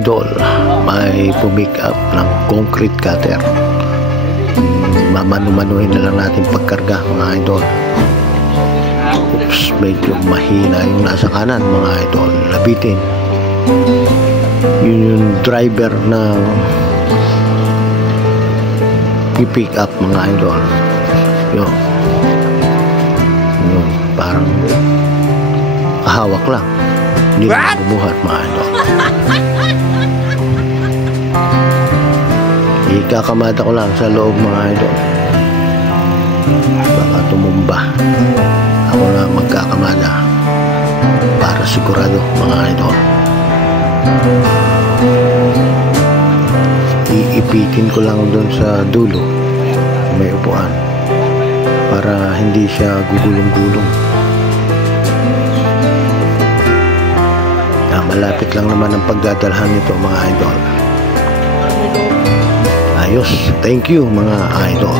idol, may pumick up ng concrete cutter. Mamanu-manuhin na lang natin pagkarga mga idol. Oops, medyo mahina yung nasa kanan mga idol, labitin. Yun yung driver na pick up mga idol. Yun, parang kahawak lang, hindi na bumuhat mga idol. Ikakamada ko lang sa loob mga idol, baka tumumba. Ako na magkakamada para sigurado mga idol. Iipitin ko lang doon sa dulo, may upuan, para hindi siya gugulong-gulong. Malapit lang naman ang pagdadalhan nito mga idol. Ayos, thank you mga idol.